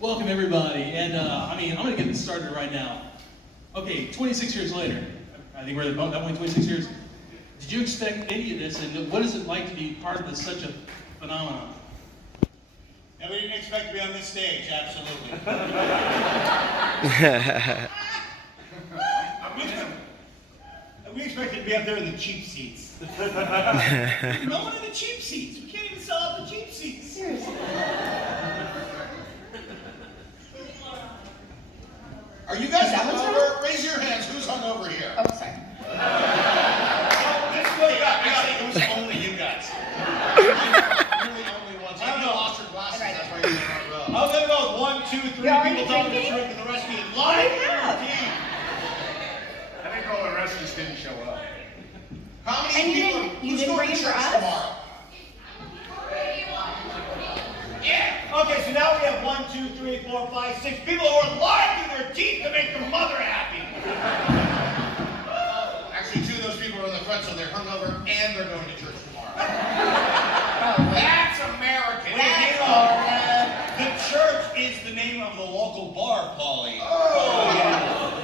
Welcome everybody, and I'm going to get this started right now. Okay, 26 years later, I think we're at that point, 26 years. Did you expect any of this, and what is it like to be part of such a phenomenon? Yeah, we didn't expect to be on this stage, absolutely. We expected to be up there in the cheap seats. No one in the cheap seats. We can't even sell out the cheap seats. Seriously. Are you guys Is that what's hungover? Raise your hands. Who's hungover here? Oh, sorry. This is what you got. It was only you guys. You're the only ones. I don't know. You lost your glasses. That's why you're in the front row. I was going to go with 1, 2, 3 people telling the truth, and the rest of you lying to your team. I think all the rest just didn't show up. How many And people? you didn't bring it for us? Tomorrow? Yeah. Okay, so now we have 1, 2, 3, 4, 5, 6 people who are lying through their teeth to make their mother happy. Actually, 2 of those people are in the front, so they're hungover and they're going to church tomorrow. That's American. The church is the name of the local bar, Paulie. Oh, yeah.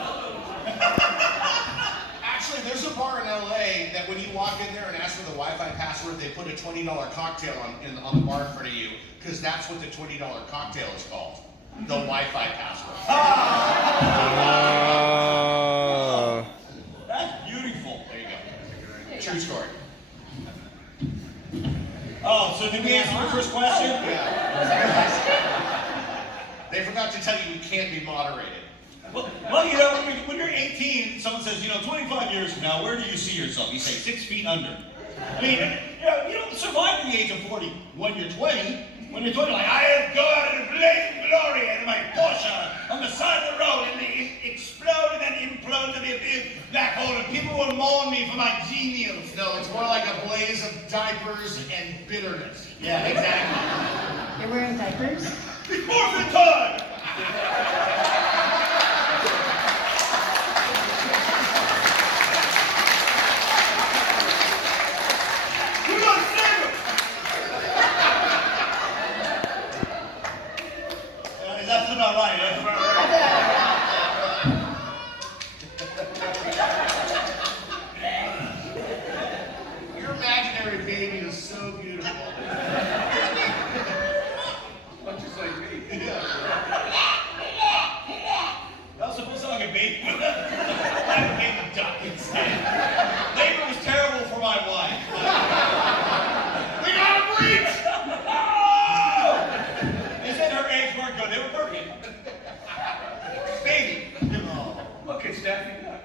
Actually, there's a bar in LA that when you walk in there and ask for the Wi-Fi password, they put a $20 cocktail on the bar in front of you, because that's what the $20 cocktail is called. The Wi-Fi password. That's beautiful. There you go. True story. Oh, so did we answer your first question? Yeah. Was there a question? They forgot to tell you we can't be moderated. Well, you know, when you're 18, someone says, 25 years from now, where do you see yourself? You say 6 feet under. I mean, you don't survive to the age of 40 when you're 20. When you're 20, like, I have God in blazing glory, and my Porsche on the side of the road, and they explode and then implode to the black hole, and people will mourn me for my genius. No, it's more like a blaze of diapers and bitterness. Yeah, exactly. You're wearing diapers? It's Morphin time! That's about right, eh? Your imaginary baby is so beautiful. Not just like me. That was supposed to sound like a baby. I became a duck instead. Labor was terrible for my wife. We got a breach! They said her eggs weren't good. They were perfect. Baby. Look, it's Daffy Duck.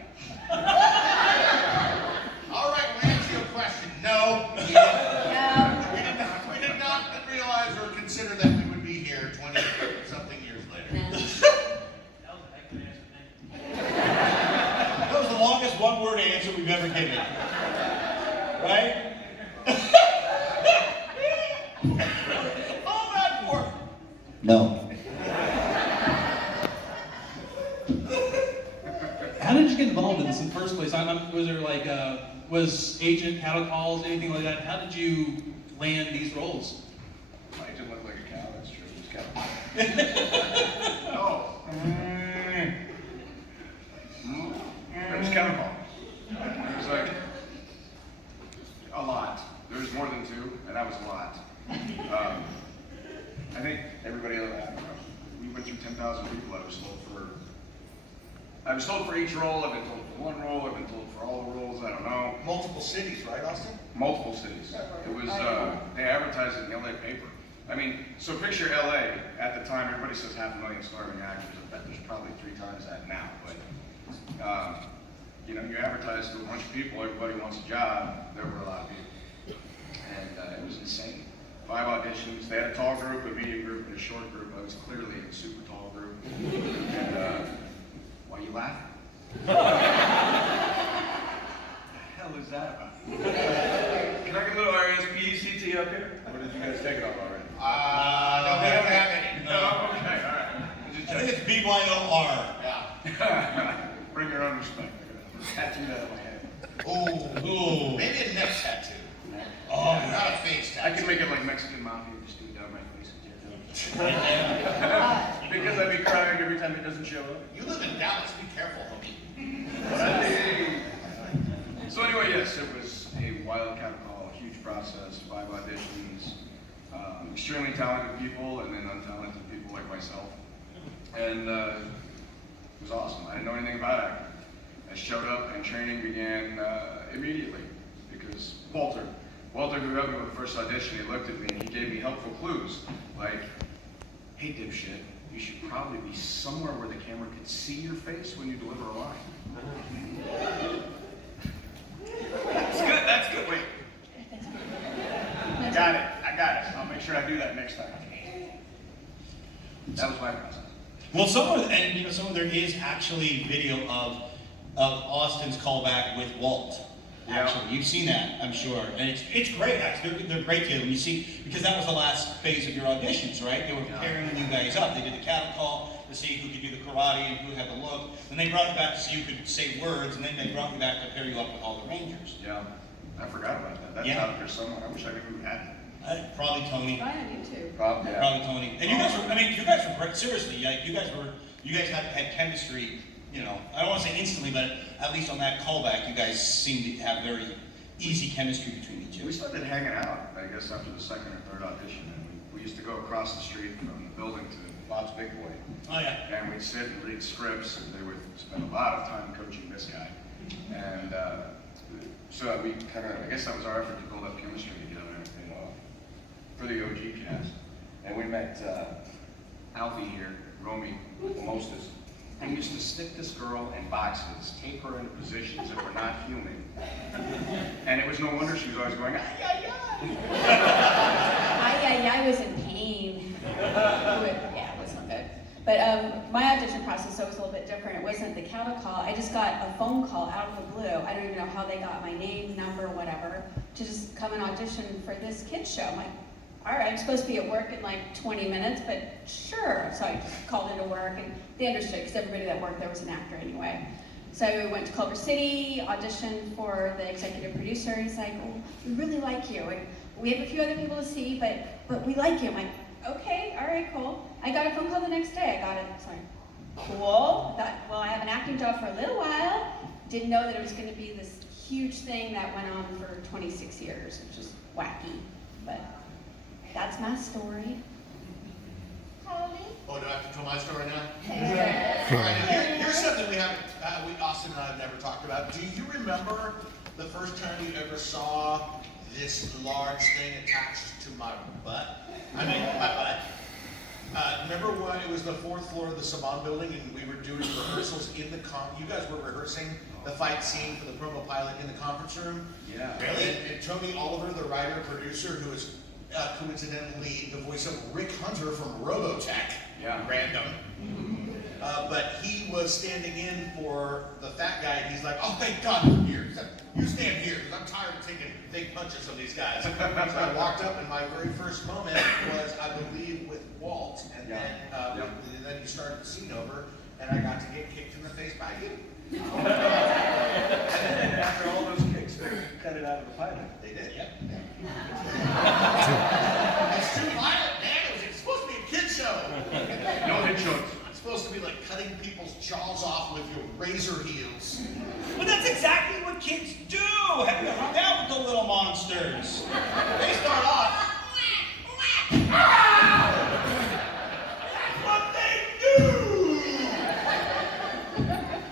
All right, we'll answer your question. No, we did No. we did not realize or consider that we would be here 20-something years later. That was the longest one-word answer we've ever given. Right? All that for... No. How did you get involved in this in the first place? Was there like, was agent, cattle calls, anything like that? How did you land these roles? I didn't look like a cow, that's true. It's cow. No. It was chemical. It was like a lot. There was more than 2, and that was a lot. I think everybody else, we went through 10,000 people. I was told for each role. I've been told for 1 role. I've been told for all the roles. I don't know. Multiple cities, right, Austin? Multiple cities. It was, they advertised it in the LA paper. I mean, so picture LA at the time, everybody says 500,000 starving actors. I bet there's probably 3 times that now. But, you advertise to a bunch of people, everybody wants a job. There were a lot of people. And it was insane. 5 auditions. They had a tall group, a medium group, and a short group. I was clearly a super tall group. And, why are you laughing? What the hell is that about? Can I get a little RSPECT up here? Or did you guys take it off already? No, they don't have any. No, okay, all right. I think it's BYOR. Yeah. Bring your own respect. Tattoo that on my head. Ooh. Maybe a neck tattoo. Oh, Not a face tattoo. I can make it like Mexican mafia, just do it down my face. Because I'd be crying every time he doesn't show up. You live in Dallas. Be careful, homie. So anyway, yes, it was a wild cattle call, a huge process, 5 auditions, extremely talented people, and then untalented people like myself. And it was awesome. I didn't know anything about acting. I showed up and training began immediately because Walter who helped me with the first audition, he looked at me and he gave me helpful clues like, hey dipshit, you should probably be somewhere where the camera could see your face when you deliver a line. That's good, wait. I got it. I'll make sure I do that next time. That was my process. Well, somewhere there is actually video of Austin's callback with Walt. Yeah. Actually, you've seen that, I'm sure, and it's great. Actually, they're great to when you see, because that was the last phase of your auditions, right? They were pairing you guys up. They did the cattle call to see who could do the karate and who had the look. Then they brought you back to see who could say words, and then they brought you back to pair you up with all the Rangers. Yeah, I forgot about that. That's Yeah. out there somewhere. I wish I knew who had it. Probably Tony. Right on YouTube. Probably, yeah. Probably Tony. And you guys were great. Seriously, like, you guys had chemistry. You know, I don't want to say instantly, but at least on that callback, you guys seemed to have very easy chemistry between each We other. started hanging out, I guess, after the second or third audition. And we used to go across the street from the building to Bob's Big Boy. Oh yeah. And we'd sit and read scripts, and they would spend a lot of time coaching this guy. And so we kind of, I guess that was our effort to build up chemistry together for the OG cast. And we met Alfie here, Romy, Moses. And we used to stick this girl in boxes, tape her into positions that were not human. And it was no wonder she was always going, ay, ay, ay. I was in pain. Yeah, it wasn't good. But my audition process was a little bit different. It wasn't the cattle call. I just got a phone call out of the blue. I don't even know how they got my name, number, whatever, to just come and audition for this kids show. I'm like, all right, I'm supposed to be at work in like 20 minutes, but sure. So I just called into work, and they understood because everybody that worked there was an actor anyway. So I went to Culver City, auditioned for the executive producer. He's like, oh, we really like you, and we have a few other people to see, but we like you. I'm like, okay, all right, cool. I got a phone call the next day. I got it, sorry. Cool. I thought, well, I have an acting job for a little while. Didn't know that it was going to be this huge thing that went on for 26 years. It was just wacky, but that's my story. Oh, do I have to tell my story now? All right, here's something Austin and I have never talked about. Do you remember the first time you ever saw this large thing attached to my butt? I mean, my butt. Remember when it was the 4th floor of the Saban building and we were doing rehearsals in the you guys were rehearsing the fight scene for the promo pilot in the conference room? Yeah. Really? And Tony Oliver, the writer, producer, who is coincidentally the voice of Rick Hunter from Robotech. Yeah. Random. But he was standing in for the fat guy, and he's like, oh, thank God you're here. He said, you stand here, because I'm tired of taking big punches from these guys. So I walked up, and my very first moment was, I believe, with Walt, and then you started the scene over, and I got to get kicked in the face by you. And then after all those kicks, they cut it out of the pilot. They did, yep. It's too violent, man. It's supposed to be a kid show. No hit shows. It's supposed to be like cutting people's jaws off with your razor heels. But that's exactly what kids do. Have you hung out with the little monsters? They start off. That's what they do.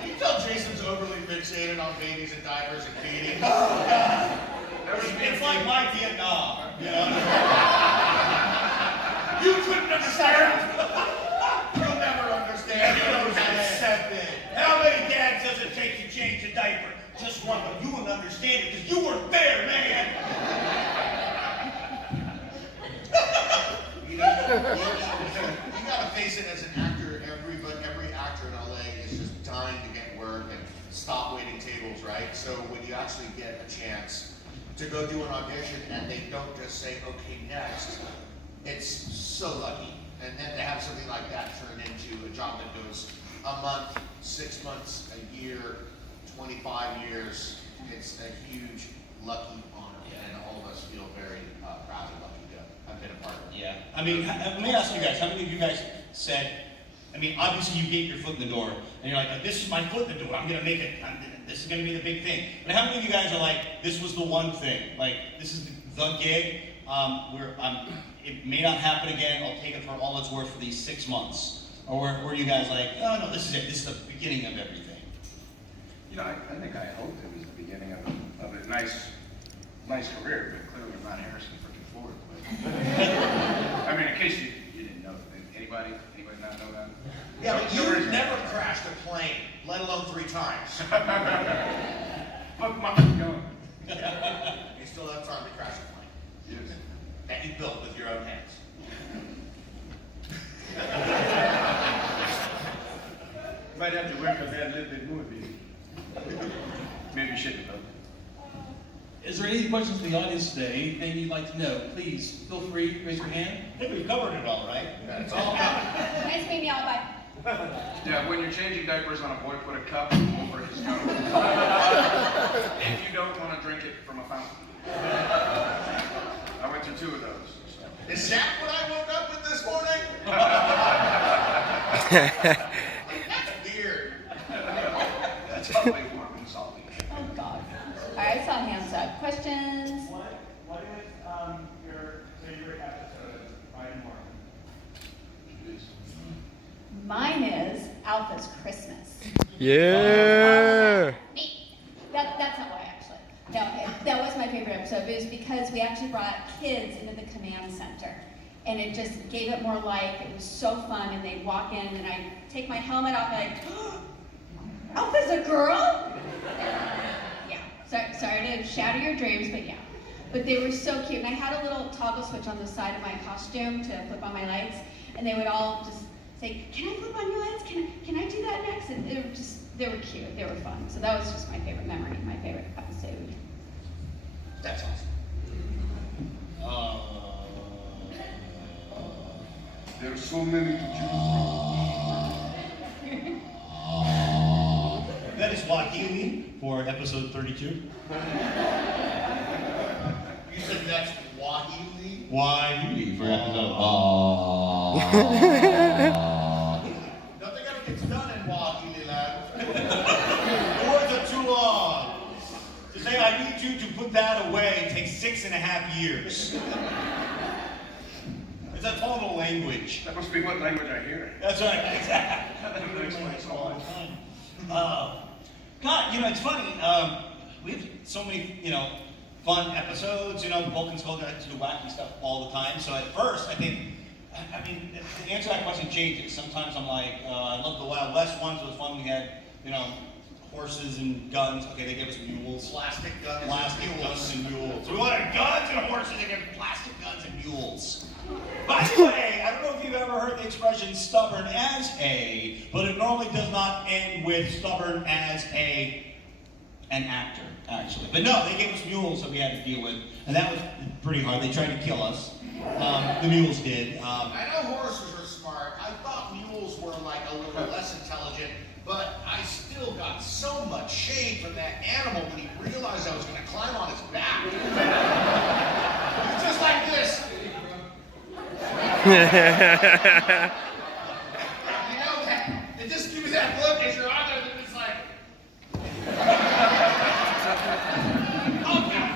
You tell Jason's overly fixated on babies and diapers and feeding. Oh, God. It's like my Vietnam, you know? You couldn't understand. You'll never understand. You don't accept it. How many dads does it take to change a diaper? Just one, but you wouldn't understand it because you weren't there, man. You gotta face it as an actor. Every actor in LA is just dying to get work and stop waiting tables, right? So when you actually get a chance to go do an audition and they don't just say, okay, next, it's so lucky. And then to have something like that turn into a job that goes a month, 6 months, a year, 25 years, it's a huge lucky honor. And all of us feel very proud and lucky to have been a part of it. Yeah. I mean, let me ask you guys, how many of you guys said, I mean, obviously you get your foot in the door, and you're like, this is my foot in the door, I'm gonna make it, this is gonna be the big thing. But how many of you guys are like, this was the one thing, like, this is the gig, it may not happen again, I'll take it for all it's worth for these 6 months? Or were you guys like, oh no, this is it, this is the beginning of everything? You know, I think I hoped it was the beginning of a nice career, but clearly I'm not Harrison freaking Ford. But, I mean, in case you didn't know, anybody not know that? Yeah, but No you've reason. never crashed a plane, let alone 3 times. Look, Mom's going. You still have time to crash a plane Yes. that you built with your own hands. Might have to work on that a little bit more, maybe. Maybe you shouldn't have. Is there any questions from the audience today? Anything you'd like to know? Please feel free, raise your hand. I think we've covered it all, right? That's all about Nice meeting y'all, bye. Yeah, when you're changing diapers on a boy, put a cup over his nose. If you don't want to drink it from a fountain. I went through 2 of those. So. Is that what I woke up with this morning? That's weird. That's probably warm and salty. Oh, God. All right, I saw hands up. Questions? What is your favorite episode of Ryan Morphin? Mine is Alpha's Christmas. Yeah. That's not why, actually. No, that was my favorite episode. It was because we actually brought kids into the command center. And it just gave it more life. It was so fun. And they'd walk in, and I'd take my helmet off, and I'd, oh, Alpha's a girl? Yeah. Sorry to shatter your dreams, but yeah. But they were so cute. And I had a little toggle switch on the side of my costume to flip on my lights. And they would all just say, can I flip on your lights? Can I do that next? And they were cute. They were fun. So that was just my favorite memory, my favorite episode. That's awesome. There's so many to choose That is Wahili for episode 32. You said that's Wahili? Wahili for episode. Nothing ever gets done in Wahili land. The words are too long. To say I need you to put that away takes 6.5 years. It's a tonal language. That must be what language I hear. That's right, exactly. That explains a lot. God, you know, it's funny. We have so many, fun episodes. Vulcan's going to do wacky stuff all the time. So at first, I mean, the answer to that question changes. Sometimes I'm like, I love the Wild West ones. It was fun. We had, horses and guns. Okay, they gave us mules. Plastic guns. Guns and mules. We wanted guns and horses. They gave plastic guns and mules. By the way, I don't know if you've ever heard the expression stubborn as a, but it normally does not end with stubborn as an actor, actually. But no, they gave us mules that we had to deal with, and that was pretty hard. They tried to kill us. The mules did. I know horses are smart. I thought mules were like a little less intelligent, but I still got so much shade from that animal when he realized I was going to climb on his back. He was just like this. It just gives me that look as you're on there, and it's like, oh God.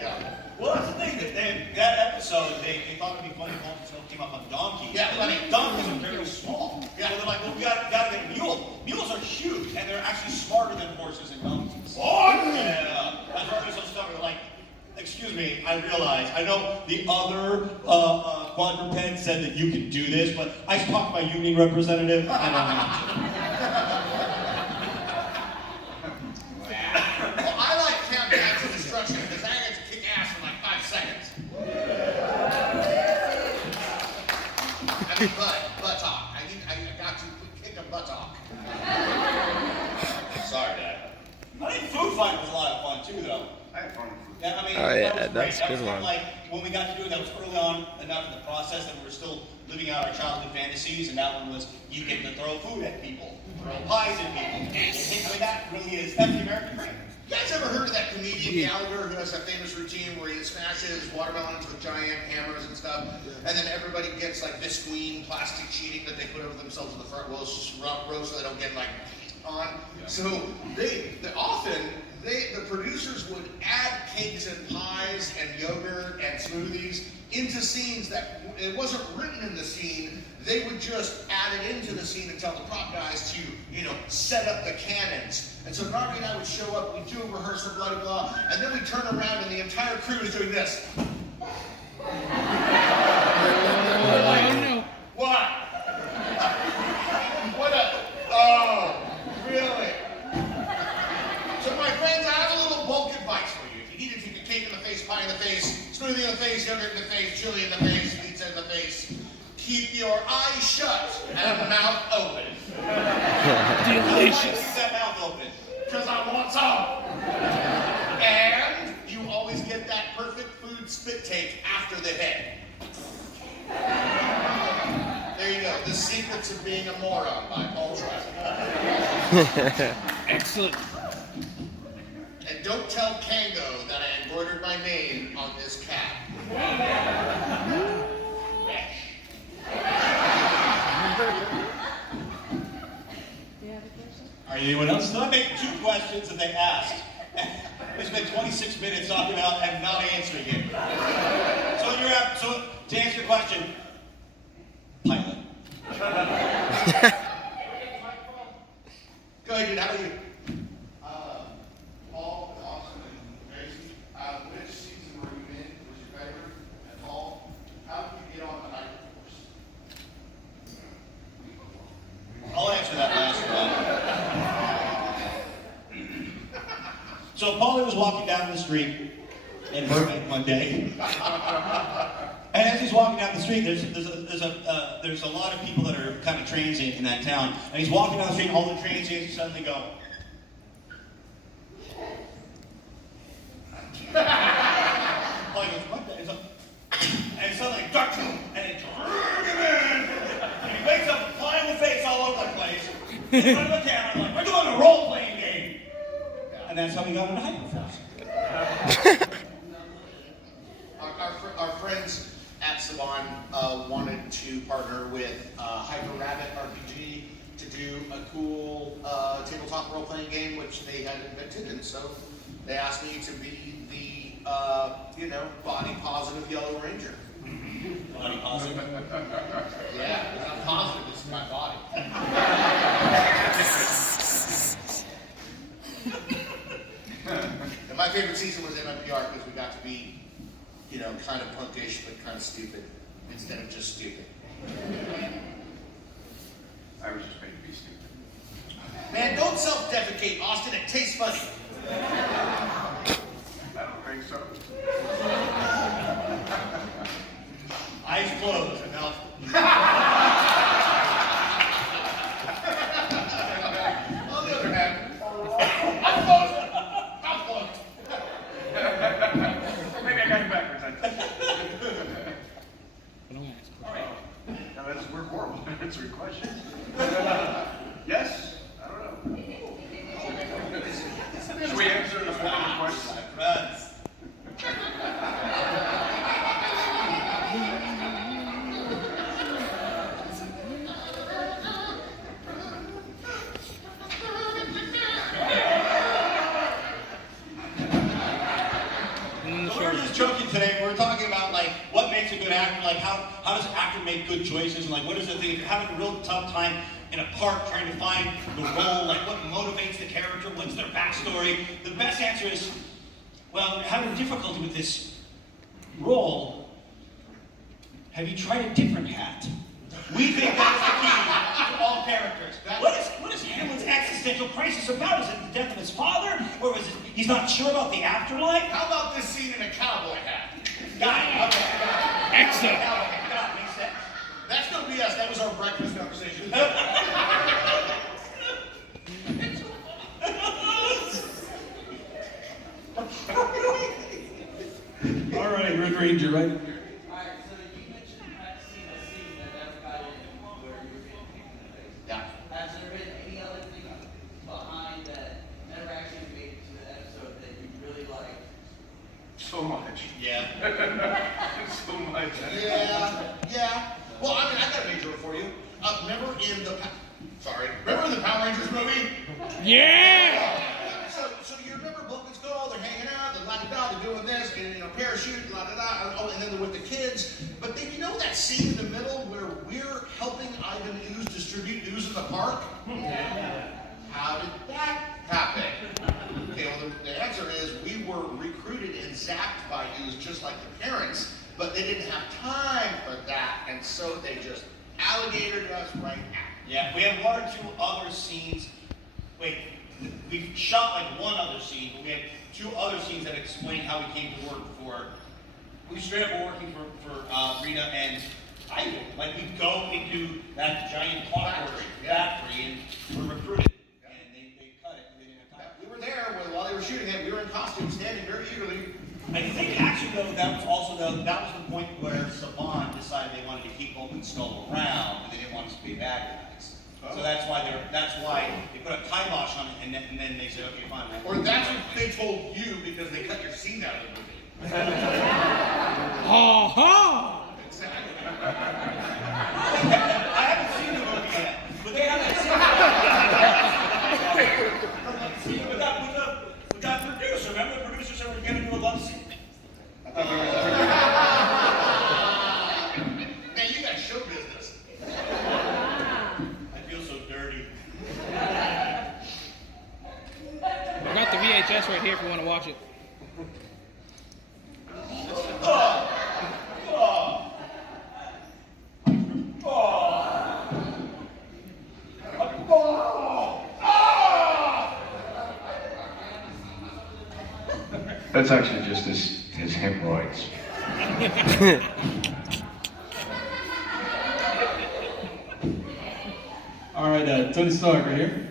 Yeah. Well, that's the thing. That episode, they thought it'd be funny if Vulcan came up on donkeys. Yeah, but donkeys are very small. Yeah. So they're like, well, we gotta get a mule. Mules are huge, and they're actually smarter than horses and donkeys. Oh, Yeah. That's why they're so stubborn. They're like, excuse me, I realize, I know the other quadruped said that you could do this, but I talked to my union representative, and I don't want Well, I like countdowns to destruction because I get to kick ass for like 5 seconds. I mean, buttock. I got to kick a buttock. Sorry, Dad. to. I think Food Fight was a lot of fun too, though. I had fun with food. Yeah, I mean, Oh, yeah, that was that's great. a good That was one. Like when we got to do it, that was early on enough in the process that we were still living out our childhood fantasies, and that one was you get to throw food at people, throw pies at people. I mean, that really is, that's the American dream. You guys ever heard of that comedian Gallagher who has that famous routine where he smashes watermelons with giant hammers and stuff, and then everybody gets like visqueen plastic sheeting that they put over themselves in the front row so they don't get like on. So the producers would add cakes and pies and yogurt and smoothies into scenes that it wasn't written in the scene. They would just add it into the scene and tell the prop guys to, set up the cannons. And so Narvy and I would show up, we'd do a rehearsal, blah, blah, blah, and then we'd turn around and the entire crew is doing this. What? Oh, really? So my friends, I have a little bulk advice for you. If you need it, you can cake in the face, pie in the face, smoothie in the face, yogurt in the face, chili in the face, pizza in the face. Keep your eyes shut and mouth open. Delicious. Keep that mouth open, because I want some. And you always get that perfect food spit take after the head. There you go. The Secrets of Being a Moron by Paul Schrier. Excellent. And don't tell Kango that I embroidered my name on this cap. All right, anyone else? So I make 2 questions that they asked. We spent 26 minutes talking about and not answering it. So to answer your question, pilot. Go ahead, dude. How about you? Paul, Austin, and Tracy. Which season were you in? Was your favorite? And Paul, how did you get on the hiker force? I'll answer that last one. So Paulie was walking down the street in Burbank one day. And as he's walking down the street, there's a lot of people that are kind of transient in that town. And he's walking down the street, and all the transients suddenly go. Paulie goes, what the? And suddenly, duck, and he turns him in. And he wakes up flying the face all over the place. In front of the camera, like, we're doing a role-playing game. And that's how we got into Hyperforce. Our friends at Saban wanted to partner with Hyper Rabbit RPG to do a cool tabletop role-playing game, which they had invented, and so they asked me to be the, body positive Yellow Ranger. Body positive. Yeah, it's not positive, it's my body. And my favorite season was MMPR because we got to be, kind of punkish but kind of stupid instead of just stupid. I was just made to be stupid. Man, don't self-defecate, Austin. It tastes funny. I don't think so. Eyes closed and mouth. On the other hand, I'm closed. Maybe I got it backwards. All right. Now we're horrible at answering questions. Yes? I don't know. Should we answer the form of questions? Friends. So we were just joking today. We were talking about what makes a good actor, how does an actor make good choices, and what is the thing if you're having a real tough time in a park trying to find the role, what motivates the character, what's their backstory. The best answer is, well, having difficulty with this role, have you tried a different hat? We think that's the key to all characters. What is Hamlet's existential crisis about? Is it the death of his father? Or is it he's not sure about the afterlife? How about this scene in a cowboy hat? Got it. Okay. Excellent. Got it. Makes sense. That's no BS. That was our breakfast conversation. All right, Red Ranger, right? Alright, so you mentioned you had seen a scene that never got in where you were getting kicked in the face. Yeah. Has there been any other thing behind that never actually made it to the episode Well, I mean, I got a major for you. Remember in the Power Rangers movie? Yeah! So you remember Buffett's go, they're hanging out, they're la-da-da, they're doing this, getting, parachute, la-da-da, oh, and then they're with the kids. But then you know that scene in the middle where we're helping Ivan Ooze distribute ooze in the park? How did that happen? Okay, well, the answer is we were recruited and zapped by ooze just like the parents, but they didn't have time for that, and so they just alligatored us right out. Yeah, we have one or two other scenes. Wait, we've shot like one other scene, but we have two other scenes that explain how we came to work for. We straight up were working for Rita and Ivan. Like we go into that giant clockwork factory and we're recruited. And they cut it. They didn't have time. We were there while they were shooting it. We were in costume, standing very eagerly. I think actually though that was also the point where Saban decided they wanted to keep Open Skull around, but they didn't want us to be bad guys. So that's why they put a kibosh on it, and then they said, okay, fine. Or that's what they told you because they cut your scene out of the movie. Ha Exactly. I haven't seen the movie yet, but they haven't seen it. With that producer, remember the producer said we're going to do a love scene? Man, you got show business. I feel so dirty. I got the VHS right here if you want to watch it. That's actually just his hemorrhoids. All right, Tony Stark right here.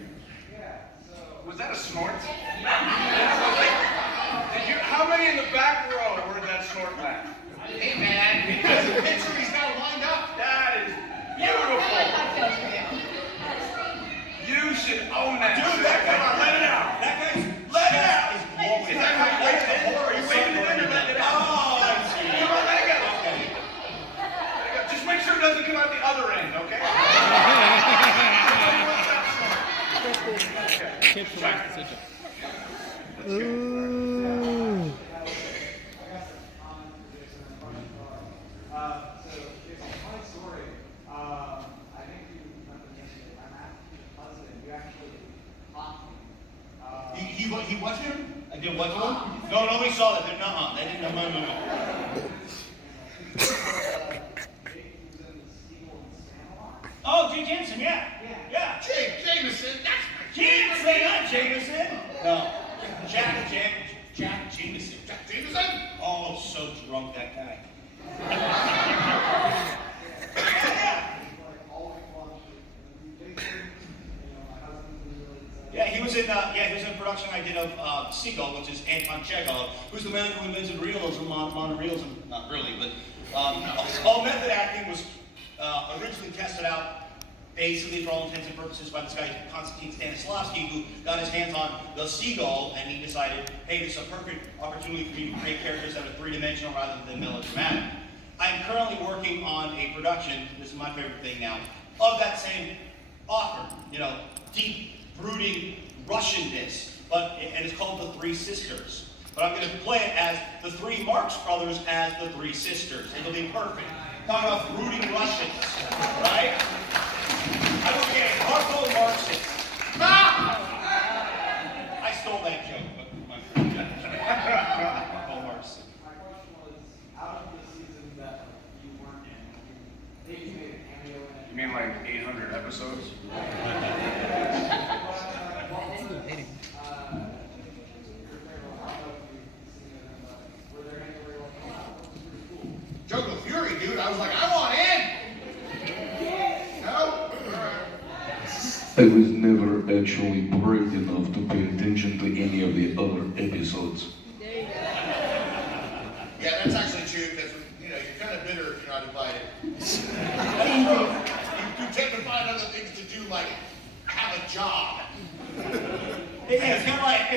Was that a snort? How many in the back row heard that snort back? Hey, man, because the picture he's got lined up. That is beautiful. You should own that. Dude, that guy, let it out. That guy's, let it out. Is blowing. Is that how you wave it? Are you waving it in or letting it out? Oh, I see. Come on, let it go. Let it go. Just make sure it doesn't come out the other end, okay? Kids from West Pacific. He watched him? I did what to him? No, nobody saw that. They didn't know. No. Oh, Jay Jameson, yeah. Jay Jameson, that's my Jameson, not Jameson. No. Jack Jameson. Jack Jameson? Oh, so drunk, that guy. Yeah, he was in production I did of Seagull, which is Anton Chekhov, who's the man who invented realism, monorealism, not really, but all method acting was originally tested out basically for all intents and purposes by this guy Konstantin Stanislavski, who got his hands on the Seagull, and he decided, hey, this is a perfect opportunity for me to create characters that are three-dimensional rather than melodramatic. I'm currently working on a production, this is my favorite thing now, of that same author, deep, brooding Russianness, and it's called The Three Sisters. But I'm going to play it as the three Marx brothers as the three sisters. It'll be perfect. Talk about brooding Russians, right? I will be a hardcore Marxist. I stole that joke, but my friend hardcore Marxist. My question was, out of the seasons that you weren't in, maybe you made a cameo in it. You mean like 800 episodes? Jungle Fury, dude. I was like, I want in. No? All right. I was never actually brave enough to pay attention to any of the other episodes. Yeah, that's actually true because you're kind of bitter if you're not invited. You tend to find other things to do, like have a job. Yeah, it's kind of like.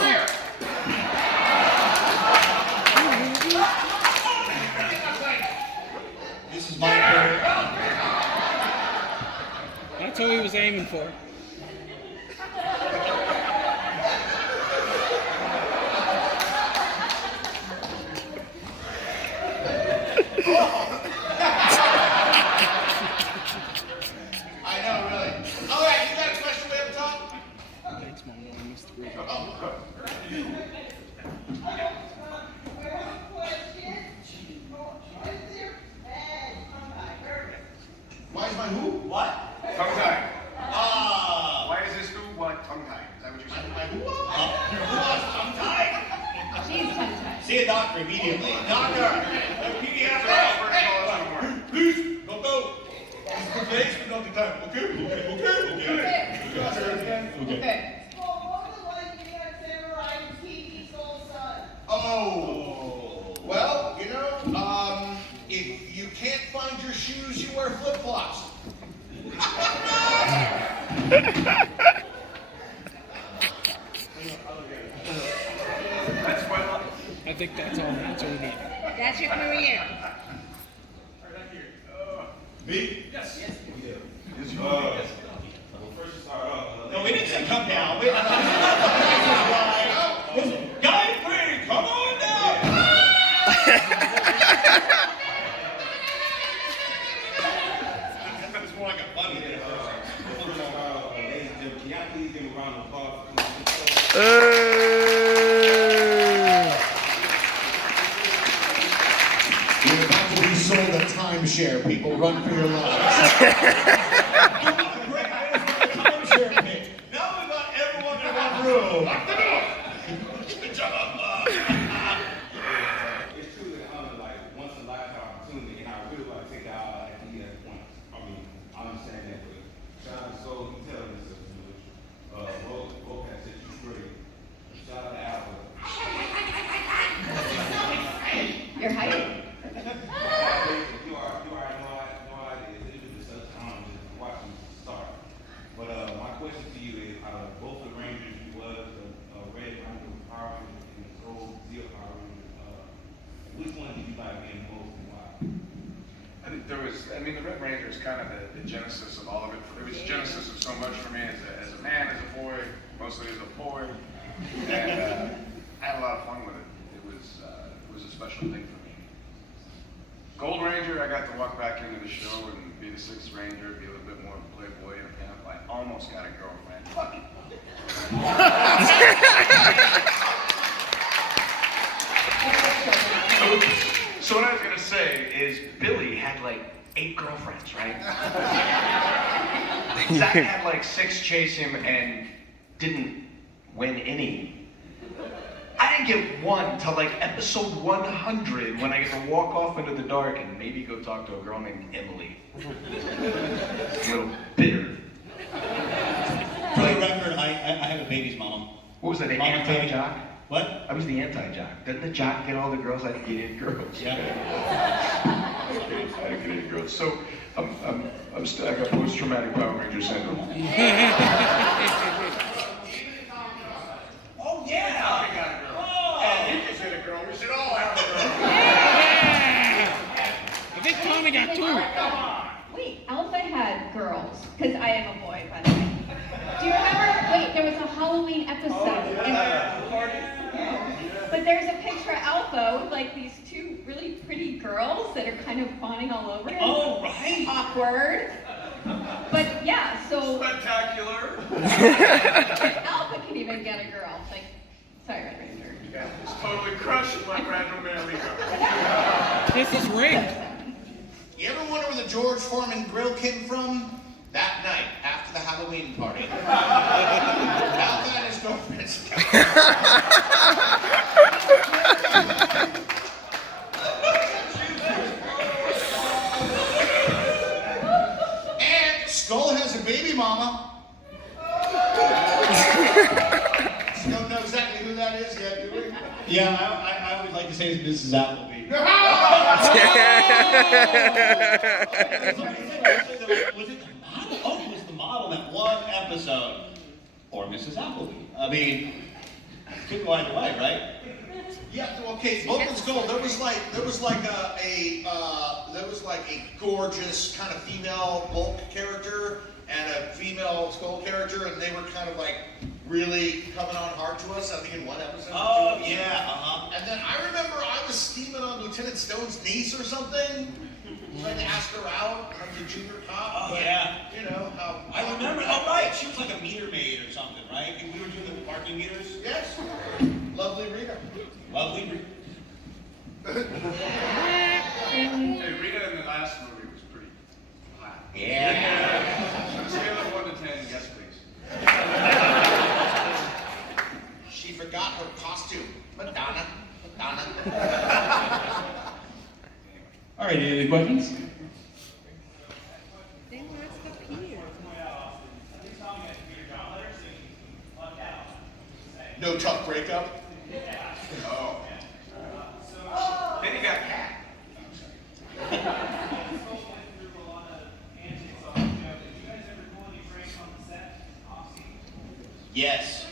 Schrier. who he was aiming for. I know, really. All right, you got a question way up top? Thanks, Mom. No, I missed the read. Why is my who? What? Tongue tie. Ah. Why is this who, what, tongue tie? Is that what you said? My who? Who wants tongue tie? She's tongue-tied. See a doctor immediately. Doctor! Please, don't go. Thanks for not the time. Okay. Okay. Oh. Well, you know, if you can't find your shoes, you wear flip-flops. That's what I think that's all the answer we need. That's your career. Me? Yes. Well, first to start off. No, we didn't say come down. Guy three, come on down. It's more like a bunny than a person. Ladies and gentlemen, can y'all please give a round of applause for coming to the show? You're about to be sold a timeshare. People, run for your lives. Now we got everyone in one room. Good job. It's truly an honor, like once in a lifetime opportunity, and I really want to take the idea at once. I mean, I understand that, but shout out to Soul, you telling us, Roll has said you great. Shout out to Alpha. Your height? You already know it is such an honor to watch you start. But my question to you is, out of both the Rangers, you was the Red Ranger Power Ranger and the Gold Steel Power Ranger, which one did you like being most and why? I think the Red Ranger is kind of the genesis of all of it. It was the genesis of so much for me as a man, as a boy, mostly as a boy. And I had a lot of fun with it. It was a special thing for me. Gold Ranger, I got to walk back into the show and be the sixth Ranger, be a little bit more of a playboy and a pimp. I almost got a girlfriend. Fuck it. So what I was gonna say is Billy had like 8 girlfriends, right? Zach had like 6 chase him and didn't win any. I didn't get one till like episode 100 when I get to walk off into the dark and maybe go talk to a girl named Emily. A little bitter. For the record, I have a baby's mom. What was that, the Mama anti-jock? What? I was the anti-jock. Didn't the jock get all the girls? I didn't get any girls. Yeah. I didn't get any girls. So I got post-traumatic Power Ranger syndrome. Oh yeah. I got a girl. And you just hit a girl. We should all have a girl. I think Tommy got 2. Wait, Alpha had girls, because I am a boy, by the way. Do you remember? Wait, there was a Halloween episode. But there's a picture of Alpha with like these 2 really pretty girls that are kind of fawning all over him. Oh, right. Awkward. But yeah, so Spectacular. Alpha can even get a girl. Like, sorry, Red Ranger. It's totally crushing my fragile man ego. This is rigged. You ever wonder where the George Foreman grill came from? That night, after the Halloween party. Alpha and his girlfriends. And Skull has a baby mama. You don't know exactly who that is yet, do we? Yeah, I would like to say it's Mrs. Appleby. Was it the model? Oh, it was the model that one episode. Or Mrs. Appleby. I mean, couldn't go either way, right? Yeah, okay, both of Skull, there was like a gorgeous kind of female bulk character, and a female skull character, and they were kind of like really coming on hard to us, I think in one episode. Oh, or two yeah, episodes. And then I remember I was steaming on Lieutenant Stone's niece or something, trying to ask her out, like the junior cop. Oh, but, yeah. You know, how... I remember, oh right, she was like a meter maid or something, right? We were doing the parking meters. Yes. Lovely Rita. Lovely. Hey, Rita in the last movie was pretty hot. Yeah. On a scale of 1 to 10, yes, please. She forgot her costume. Madonna. All right, any other questions? No tough breakup. Oh. Then you got cat. Yes.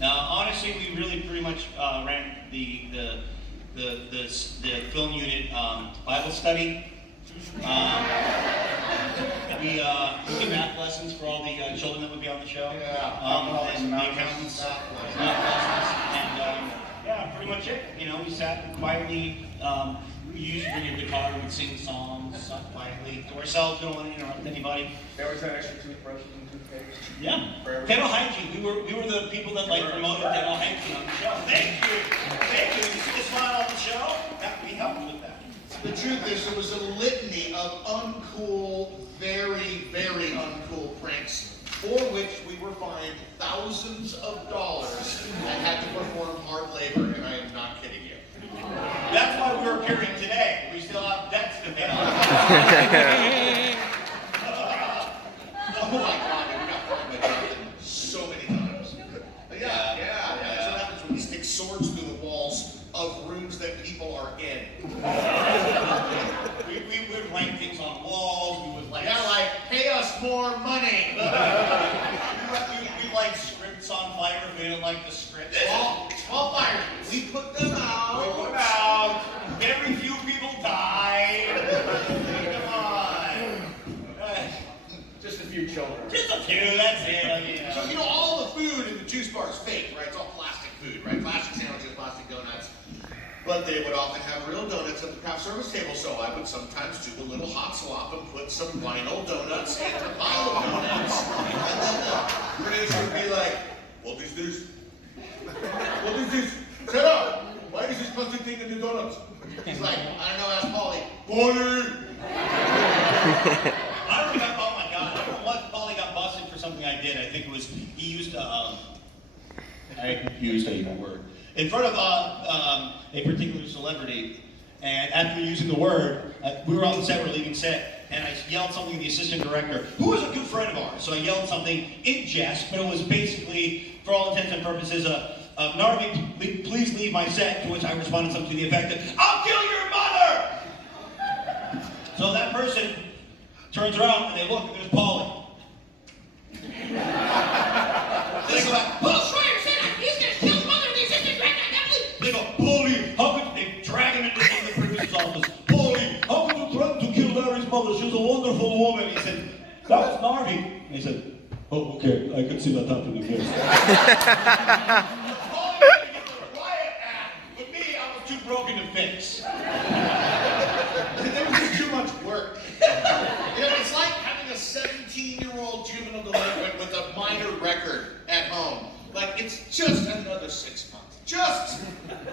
No, honestly, we really pretty much ran the film unit Bible study. We did math lessons for all the children that would be on the show. And the accountants. Math lessons. And yeah, pretty much it. You know, we sat quietly. We usually bring your guitar. We'd sing songs quietly to ourselves. We don't want to interrupt anybody. They always had extra toothbrushes and toothpaste. Yeah. Dental hygiene. We were the people that like promoted dental hygiene on the show. Thank you. Thank you. You see the smile on the show? We helped with that. The truth is, there was a litany of uncool, very, very uncool pranks for which we were fined thousands of dollars and had to perform hard labor, and I am not kidding you. That's why we're appearing today. We still have debts to pay off. Oh my God, we got fined by Jonathan so many times. Yeah. That's what happens when we stick swords through the walls of rooms that people are in. we would write things on walls. We would like. Yeah, like, pay us more money. we light scripts on fire if we didn't like the scripts. Small fires. We put them out. We put them out. Very few people died. Come on. Just a few children. Just a few, that's it. So, you know, all the food in the juice bar is fake, right? It's all plastic food, right? Plastic sandwiches, plastic donuts. But they would often have real donuts at the craft service table, so I would sometimes do a little hot swap and put some vinyl donuts in the pile of donuts. And then the producer would be like, what is this? What is this? Shut up! Why is this plastic thing in the donuts? He's like, I don't know, ask Polly. Polly! I remember, oh my God, I don't know what Polly got busted for something I did. I think it was, he used a word in front of a particular celebrity, and after using the word, we were on the set, we're leaving set, and I yelled something to the assistant director, who was a good friend of ours. So I yelled something in jest, but it was basically, for all intents and purposes, Narvy, please leave my set, to which I responded something to the effect of, I'll kill your mother! So that person turns around and they look, and there's Polly. They go like, Paul Schrier said he's gonna kill his mother, the assistant director, I can't believe. They go, Polly, how could they drag him into the producer's office? Polly, how could you threaten to kill Larry's mother? She was a wonderful woman. He said, that was Narvy. And he said, oh, okay, I can see that happening, yes. Polly was gonna get the riot act. With me, I was too broken to fix. There was just too much work. You know, it's like having a 17-year-old juvenile delinquent with a minor record at home. Like, it's just another 6 months. Just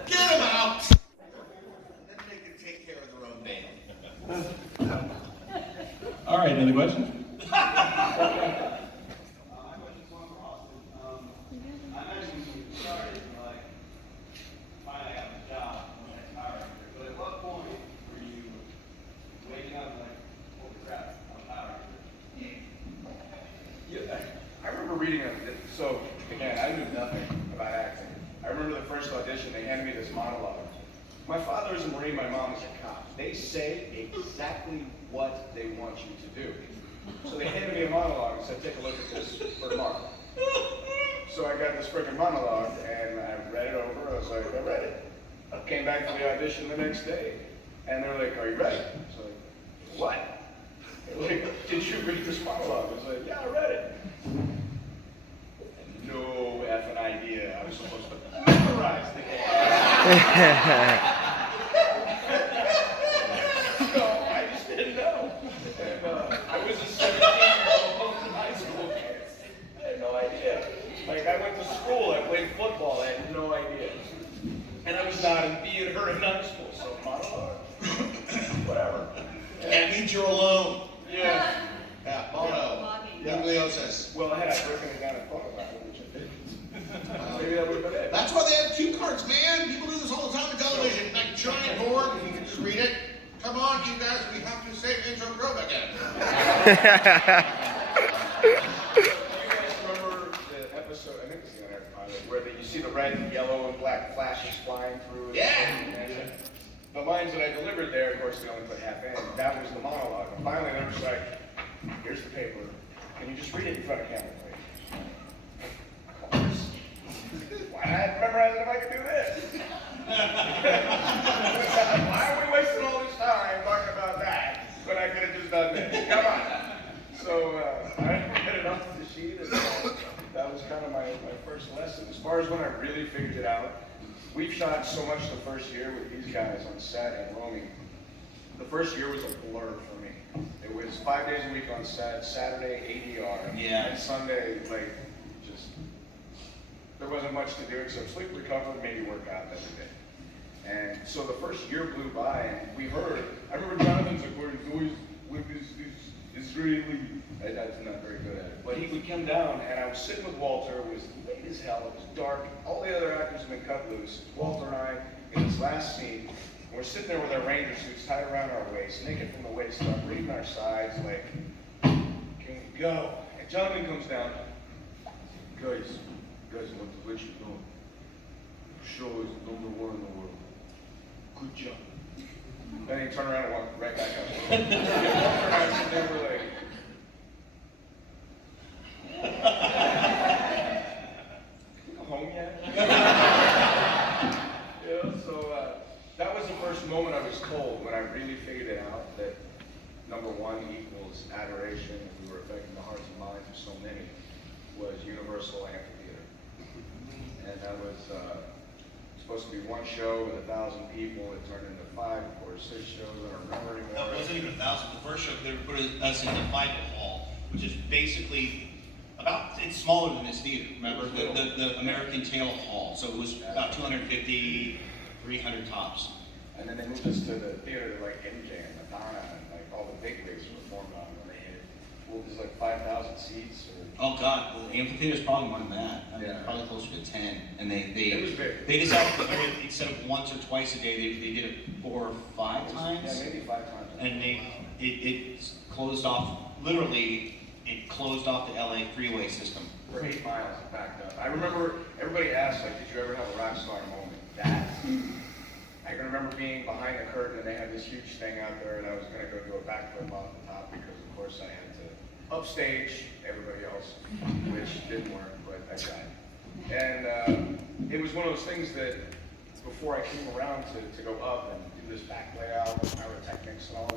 get them out. And then they can take care of their own bail. All right, another question? I remember reading it. So, again, I knew nothing about acting. I remember the first audition, they handed me this monologue. My father is a Marine, my mom is a cop. They say exactly what they want you to do. So they handed me a monologue and said, take a look at this for tomorrow. So I got this freaking monologue and I read it over. I was like, I read it. I came back for the audition the next day and they were like, are you ready? So what? Like, did you read this monologue? I was like, yeah, I read it. And no effing idea I was supposed to memorize the game. So I just didn't know. And I was a 17-year-old high school kid. I had no idea. Like, I went to school, I played football, I had no idea. And I was not in theater in high school, so monologue, whatever. That means you're alone. Yeah. Yeah, mono. Nucleosis. Well, had I broken it down and thought about it, which I didn't. Maybe that would have been it. That's why they have cue cards, man. People do this all the time on television. Like giant board, and you can just read it. Come on, you guys, we have to say intro probe again. You guys remember the episode, I think it's the Narvy pilot, where you see the red and yellow and black flashes flying through? Yeah. The lines that I delivered there, of course, they only put half in. That was the monologue. And finally, they were just like, here's the paper. Can you just read it in front of camera, please? Of course. Why not memorize it if I could do this? Why are we wasting all this time talking about that when I could have just done this? Come on. So I read it off the sheet, and that was kind of my first lesson. As far as when I really figured it out, we've shot so much the first year with these guys on set and Romy. The first year was a blur for me. It was 5 days a week on set, Saturday ADR, and Sunday, like, just, there wasn't much to do except sleep, recover, maybe work out every day. And so the first year blew by, and we heard, I remember Jonathan's like, we're always with this Israeli, and that's not very good at it. But he would come down, and I was sitting with Walter, it was late as hell, it was dark, all the other actors had been cut loose, Walter and I, in this last scene, and we're sitting there with our ranger suits tied around our waist, naked from the waist up, reading our sides, like, can we go? And Jonathan comes down, guys, I want to let you know, the show is #1 in the world. Good job. Then he turned around and walked right back out. And they were like, home yet? So that was the first moment I was told when I really figured it out that #1 equals adoration, and we were affecting the hearts and minds of so many, was Universal Amphitheater. And that was supposed to be one show with 1,000 people. It turned into 5 or 6 shows. I don't remember anymore. No, it wasn't even 1,000. The first show, they put us in the Bible Hall, which is basically it's smaller than this theater, remember? The American Tail Hall. So it was about 250, 300 tops. And then they moved us to the theater like MJ and Madonna, and like all the big wigs were formed on when they hit. Well, there's like 5,000 seats. Oh God, the amphitheater's probably more than that. I mean, Yeah. probably closer to 10. And It was big. they decided to do it instead of once or twice a day, they did it 4 or 5 times. Yeah, maybe 5 times. And it closed off, literally, it closed off the LA freeway system. For 8 miles, it backed up. I remember everybody asked, like, did you ever have a rock star moment? That. I can remember being behind the curtain and they had this huge thing out there, and I was going to go do a backflip off the top because, of course, I had to upstage everybody else, which didn't work, but I tried. And it was one of those things that before I came around to go up and do this back layout with pyrotechnics and all that.